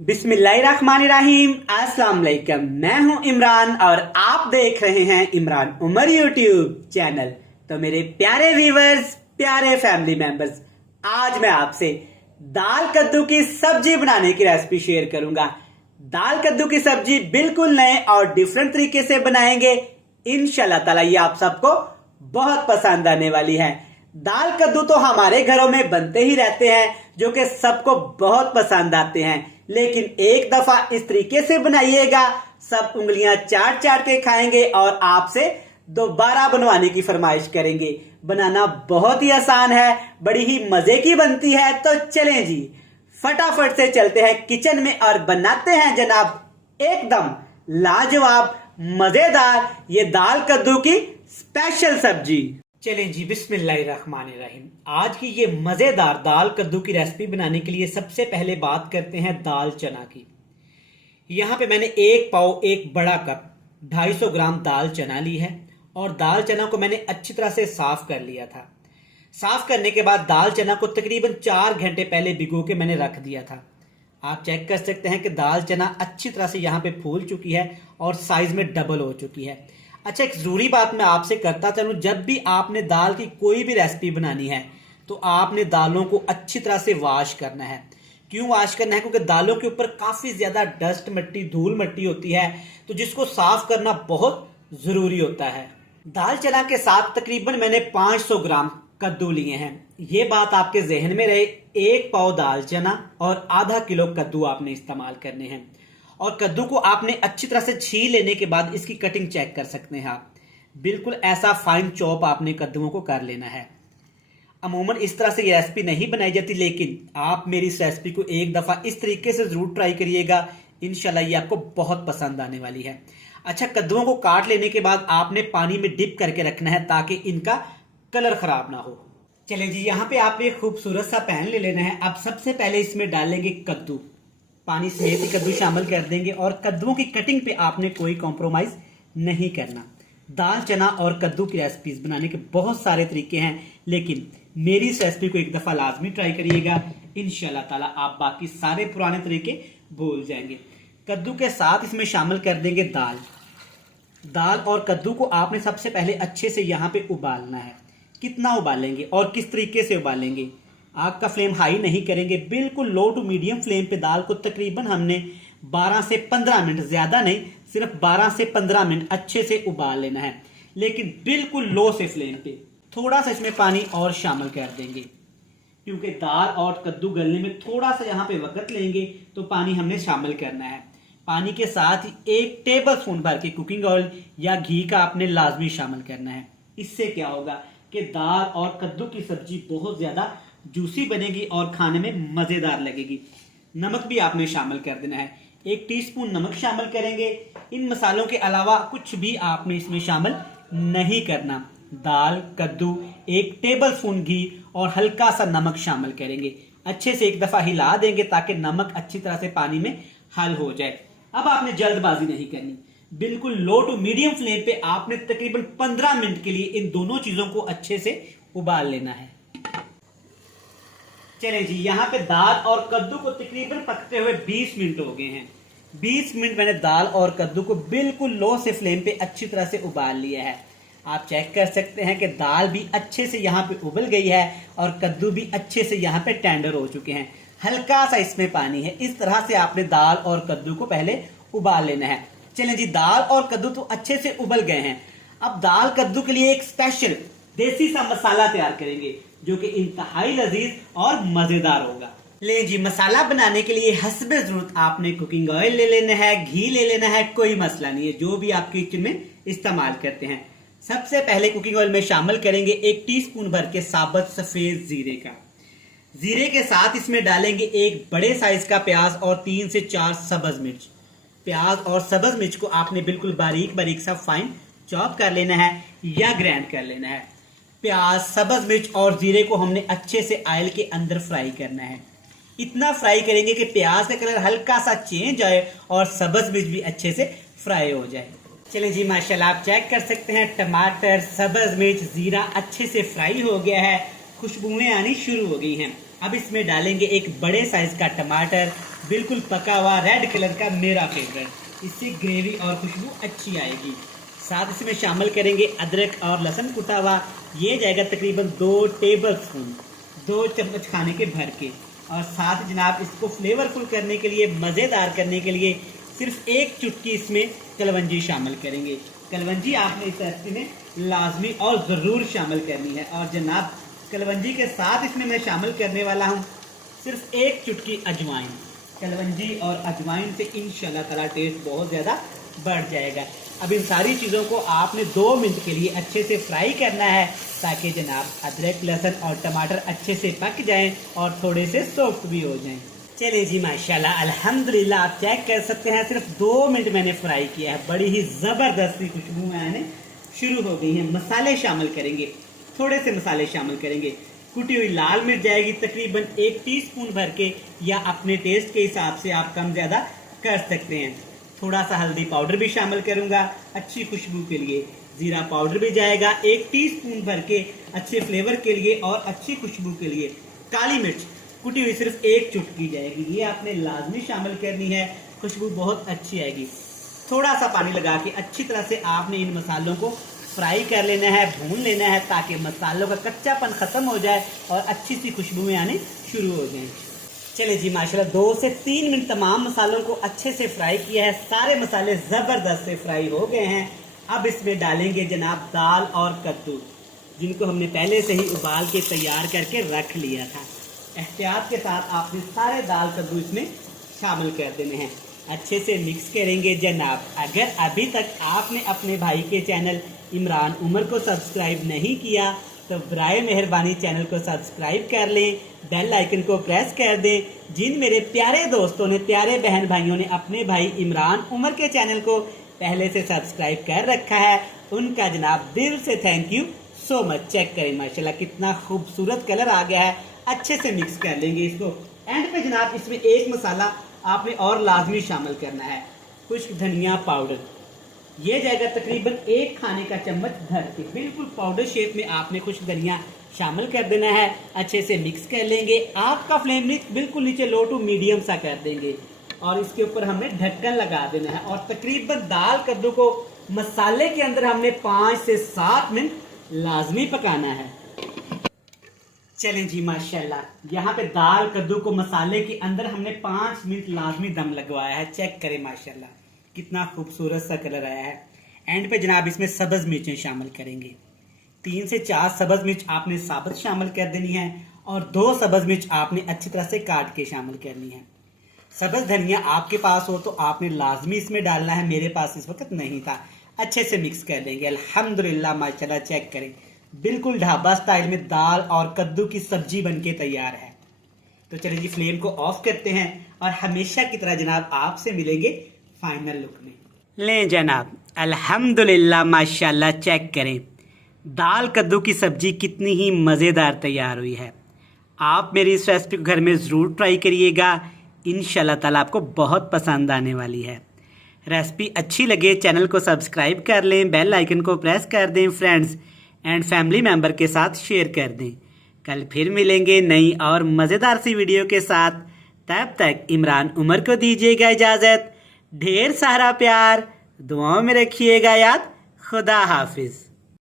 बिस्मिल्लाहिर्रहमानिर्रहीम। अस्सलाम वालेकुम। मैं हूं इमरान और आप देख रहे हैं इमरान उमर यूट्यूब चैनल। तो मेरे प्यारे व्यूवर्स, प्यारे फैमिली मेंबर्स, आज मैं आपसे दाल कद्दू की सब्जी बनाने की रेसिपी शेयर करूंगा। दाल कद्दू की सब्जी बिल्कुल नए और डिफरेंट तरीके से बनाएंगे। इंशाल्लाह ताला ये आप सबको बहुत पसंद आने वाली है। दाल कद्दू तो हमारे घरों में बनते ही रहते हैं, जो कि सबको बहुत पसंद आते हैं। लेकिन एक दफा इस तरीके से बनाइएगा, सब उंगलियां चाट चाट के खाएंगे और आपसे दोबारा बनवाने की फरमाइश करेंगे। बनाना बहुत ही आसान है, बड़ी ही मजे की बनती है। तो चलें जी, फटाफट से चलते हैं किचन में और बनाते हैं जनाब एकदम लाजवाब मजेदार ये दाल कद्दू की स्पेशल सब्जी। चलें जी, बिस्मिल्लाहिर्रहमानिर्रहीम। आज की ये मजेदार दाल कद्दू की रेसिपी बनाने के लिए सबसे पहले बात करते हैं दाल चना की। यहाँ पे मैंने एक पाव, एक बड़ा कप 250 ग्राम दाल चना ली है और दाल चना को मैंने अच्छी तरह से साफ कर लिया था। साफ करने के बाद दाल चना को तकरीबन 4 घंटे पहले भिगो के मैंने रख दिया था। आप चेक कर सकते हैं कि दाल चना अच्छी तरह से यहाँ पे फूल चुकी है और साइज में डबल हो चुकी है। अच्छा, एक जरूरी बात मैं आपसे करता चलूं, जब भी आपने दाल की कोई भी रेसिपी बनानी है तो आपने दालों को अच्छी तरह से वॉश करना है। क्यों वॉश करना है? क्योंकि दालों के ऊपर काफी ज्यादा डस्ट मट्टी, धूल मट्टी होती है, तो जिसको साफ करना बहुत जरूरी होता है। दाल चना के साथ तकरीबन मैंने 500 ग्राम कद्दू लिए हैं। ये बात आपके जहन में रहे, एक पाव दाल चना और आधा किलो कद्दू आपने इस्तेमाल करने हैं। और कद्दू को आपने अच्छी तरह से छील लेने के बाद इसकी कटिंग चेक कर सकते हैं आप। बिल्कुल ऐसा फाइन चॉप आपने कद्दुओं को कर लेना है। अमूमन इस तरह से ये रेसिपी नहीं बनाई जाती, लेकिन आप मेरी इस रेसिपी को एक दफा इस तरीके से जरूर ट्राई करिएगा। इंशाल्लाह ये आपको बहुत पसंद आने वाली है। अच्छा, कद्दुओं को काट लेने के बाद आपने पानी में डिप करके रखना है ताकि इनका कलर खराब ना हो। चले जी, यहाँ पे आप एक खूबसूरत सा पैन ले लेना है। अब सबसे पहले इसमें डालेंगे कद्दू, पानी समेत ही कद्दू शामिल कर देंगे और कद्दुओं की कटिंग पे आपने कोई कॉम्प्रोमाइज नहीं करना। दाल चना और कद्दू की रेसिपीज बनाने के बहुत सारे तरीके हैं, लेकिन मेरी इस रेसिपी को एक दफा लाजमी ट्राई करिएगा। इंशाल्लाह ताला आप बाकी सारे पुराने तरीके भूल जाएंगे। कद्दू के साथ इसमें शामिल कर देंगे दाल। दाल और कद्दू को आपने सबसे पहले अच्छे से यहाँ पे उबालना है। कितना उबालेंगे और किस तरीके से उबालेंगे? आग का फ्लेम हाई नहीं करेंगे, बिल्कुल लो टू मीडियम फ्लेम पे दाल को तकरीबन हमने 12 से 15 मिनट, ज्यादा नहीं, सिर्फ 12 से 15 मिनट अच्छे से उबाल लेना है। लेकिन बिल्कुल लो से फ्लेम पे। थोड़ा सा इसमें पानी और शामिल कर देंगे, क्योंकि दाल और कद्दू गलने में थोड़ा सा यहाँ पे वक्त लेंगे, तो पानी हमने शामिल करना है। पानी के साथ ही 1 टेबल स्पून भर के कुकिंग ऑयल या घी का आपने लाजमी शामिल करना है। इससे क्या होगा कि दाल और कद्दू की सब्जी बहुत ज्यादा जूसी बनेगी और खाने में मजेदार लगेगी। नमक भी आपने शामिल कर देना है। 1 टीस्पून नमक शामिल करेंगे। इन मसालों के अलावा कुछ भी आपने इसमें शामिल नहीं करना। दाल, कद्दू, 1 टेबल स्पून घी और हल्का सा नमक शामिल करेंगे। अच्छे से एक दफा हिला देंगे ताकि नमक अच्छी तरह से पानी में हल हो जाए। अब आपने जल्दबाजी नहीं करनी, बिल्कुल लो टू मीडियम फ्लेम पे आपने तकरीबन 15 मिनट के लिए इन दोनों चीजों को अच्छे से उबाल लेना है। चलें जी, यहाँ पे दाल और कद्दू को तकरीबन पकते हुए 20 मिनट हो गए हैं। 20 मिनट मैंने दाल और कद्दू को बिल्कुल लो से फ्लेम पे अच्छी तरह से उबाल लिया है। आप चेक कर सकते हैं कि दाल भी अच्छे से यहाँ पे उबल गई है और कद्दू भी अच्छे से यहाँ पे टेंडर हो चुके हैं। हल्का सा इसमें पानी है। इस तरह से आपने दाल और कद्दू को पहले उबाल लेना है। चलें जी, दाल और कद्दू तो अच्छे से उबल गए हैं। अब दाल कद्दू के लिए एक स्पेशल देसी सा मसाला तैयार करेंगे, जो कि इंतहाई लजीज और मजेदार होगा। ले जी, मसाला बनाने के लिए हस्बे जरूरत आपने कुकिंग ऑयल ले लेना है, घी ले लेना है, कोई मसला नहीं है, जो भी आप किचन में इस्तेमाल करते हैं। सबसे पहले कुकिंग ऑयल में शामिल करेंगे 1 टीस्पून भर के साबुत सफेद जीरे का। जीरे के साथ इसमें डालेंगे 1 बड़े साइज का प्याज और 3 से 4 सब्ज मिर्च। प्याज और सब्ज मिर्च को आपने बिल्कुल बारीक बारीक सा फाइन चॉप कर लेना है या ग्राइंड कर लेना है। प्याज, सब्ज मिर्च और जीरे को हमने अच्छे से ऑयल के अंदर फ्राई करना है। इतना फ्राई करेंगे कि प्याज का कलर हल्का सा चेंज आए और सब्ज मिर्च भी अच्छे से फ्राई हो जाए। चलें जी, माशाल्लाह आप चेक कर सकते हैं टमाटर, सब्ज मिर्च, जीरा अच्छे से फ्राई हो गया है। खुशबुएं आनी शुरू हो गई हैं। अब इसमें डालेंगे 1 बड़े साइज का टमाटर, बिल्कुल पका हुआ रेड कलर का मेरा फेवरेट। इससे ग्रेवी और खुशबू अच्छी आएगी। साथ इसमें शामिल करेंगे अदरक और लहसुन कुटा हुआ। ये जाएगा तकरीबन 2 टेबल स्पून, 2 चम्मच खाने के भर के। और साथ जनाब इसको फ्लेवरफुल करने के लिए, मज़ेदार करने के लिए सिर्फ 1 चुटकी इसमें कलवंजी शामिल करेंगे। कलवंजी आपने इस रेसिपी में लाजमी और ज़रूर शामिल करनी है। और जनाब कलवंजी के साथ इसमें मैं शामिल करने वाला हूँ सिर्फ 1 चुटकी अजवाइन। कलवंजी और अजवाइन से इंशाल्लाह ताला टेस्ट बहुत ज़्यादा बढ़ जाएगा। अब इन सारी चीज़ों को आपने 2 मिनट के लिए अच्छे से फ्राई करना है ताकि जनाब अदरक, लहसुन और टमाटर अच्छे से पक जाएं और थोड़े से सॉफ्ट भी हो जाएं। चलिए जी माशाल्लाह अल्हम्दुलिल्लाह, आप चेक कर सकते हैं सिर्फ 2 मिनट मैंने फ्राई किया है। बड़ी ही ज़बरदस्ती खुशबू आने शुरू हो गई है। मसाले शामिल करेंगे, थोड़े से मसाले शामिल करेंगे। कुटी हुई लाल मिर्च जाएगी तकरीबन 1 टीस्पून भर के, या अपने टेस्ट के हिसाब से आप कम ज़्यादा कर सकते हैं। थोड़ा सा हल्दी पाउडर भी शामिल करूंगा अच्छी खुशबू के लिए। जीरा पाउडर भी जाएगा 1 टीस्पून भर के, अच्छे फ्लेवर के लिए और अच्छी खुशबू के लिए। काली मिर्च कुटी हुई सिर्फ 1 चुटकी जाएगी, ये आपने लाजमी शामिल करनी है, खुशबू बहुत अच्छी आएगी। थोड़ा सा पानी लगा के अच्छी तरह से आपने इन मसालों को फ्राई कर लेना है, भून लेना है, ताकि मसालों का कच्चापन ख़त्म हो जाए और अच्छी सी खुशबुएं आनी शुरू हो जाएं। चलिए जी माशाल्लाह 2 से 3 मिनट तमाम मसालों को अच्छे से फ्राई किया है। सारे मसाले ज़बरदस्त से फ्राई हो गए हैं। अब इसमें डालेंगे जनाब दाल और कद्दू, जिनको हमने पहले से ही उबाल के तैयार करके रख लिया था। एहतियात के साथ आपने सारे दाल कद्दू इसमें शामिल कर देने हैं। अच्छे से मिक्स करेंगे जनाब। अगर अभी तक आपने अपने भाई के चैनल इमरान उमर को सब्सक्राइब नहीं किया तो बराए मेहरबानी चैनल को सब्सक्राइब कर लें, बेल आइकन को प्रेस कर दें। जिन मेरे प्यारे दोस्तों ने, प्यारे बहन भाइयों ने अपने भाई इमरान उमर के चैनल को पहले से सब्सक्राइब कर रखा है, उनका जनाब दिल से thank you so much. Check करें माशाल्लाह कितना खूबसूरत कलर आ गया है। अच्छे से मिक्स कर लेंगे इसको। एंड पे जनाब इसमें एक मसाला आपने और लाजमी शामिल करना है, खुश्क धनिया पाउडर। ये जाएगा तकरीबन 1 खाने का चम्मच भर के, बिल्कुल पाउडर शेप में आपने खुश्क धनिया शामिल कर देना है। अच्छे से मिक्स कर लेंगे। आग का फ्लेम बिल्कुल नीचे लो टू मीडियम सा कर देंगे और इसके ऊपर हमने ढक्कन लगा देना है। और तकरीबन दाल कद्दू को मसाले के अंदर हमने 5 से 7 मिनट लाजमी पकाना है। चलें जी माशाल्लाह, यहाँ पे दाल कद्दू को मसाले के अंदर हमने 5 मिनट लाजमी दम लगवाया है। चेक करें माशाल्लाह कितना खूबसूरत सा कलर आया है। एंड पे जनाब इसमें सब्ज मिर्चें शामिल करेंगे। 3 से 4 सब्ज मिर्च आपने साबुत शामिल कर देनी है और 2 सब्ज मिर्च आपने अच्छी तरह से काट के शामिल करनी है। सब्ज धनिया आपके पास हो तो आपने लाजमी इसमें डालना है, मेरे पास इस वक्त नहीं था। अच्छे से मिक्स कर देंगे। अल्हम्दुलिल्लाह माशाल्लाह, चेक करें बिल्कुल ढाबा स्टाइल में दाल और कद्दू की सब्जी बनके तैयार है। तो चलिए जी फ्लेम को ऑफ करते हैं और हमेशा की तरह जनाब आपसे मिलेंगे फाइनल लुक में। लें जनाब अल्हम्दुलिल्लाह माशाल्लाह, चेक करें दाल कद्दू की सब्जी कितनी ही मज़ेदार तैयार हुई है। आप मेरी इस रेसिपी को घर में ज़रूर ट्राई करिएगा, इंशाल्लाह ताला आपको बहुत पसंद आने वाली है। रेसिपी अच्छी लगे चैनल को सब्सक्राइब कर लें, बेल आइकन को प्रेस कर दें, फ्रेंड्स एंड फैमिली मेम्बर के साथ शेयर कर दें। कल फिर मिलेंगे नई और मज़ेदार सी वीडियो के साथ। तब तक इमरान उमर को दीजिएगा इजाज़त। ढेर सारा प्यार, दुआओं में रखिएगा याद। खुदा हाफिज़।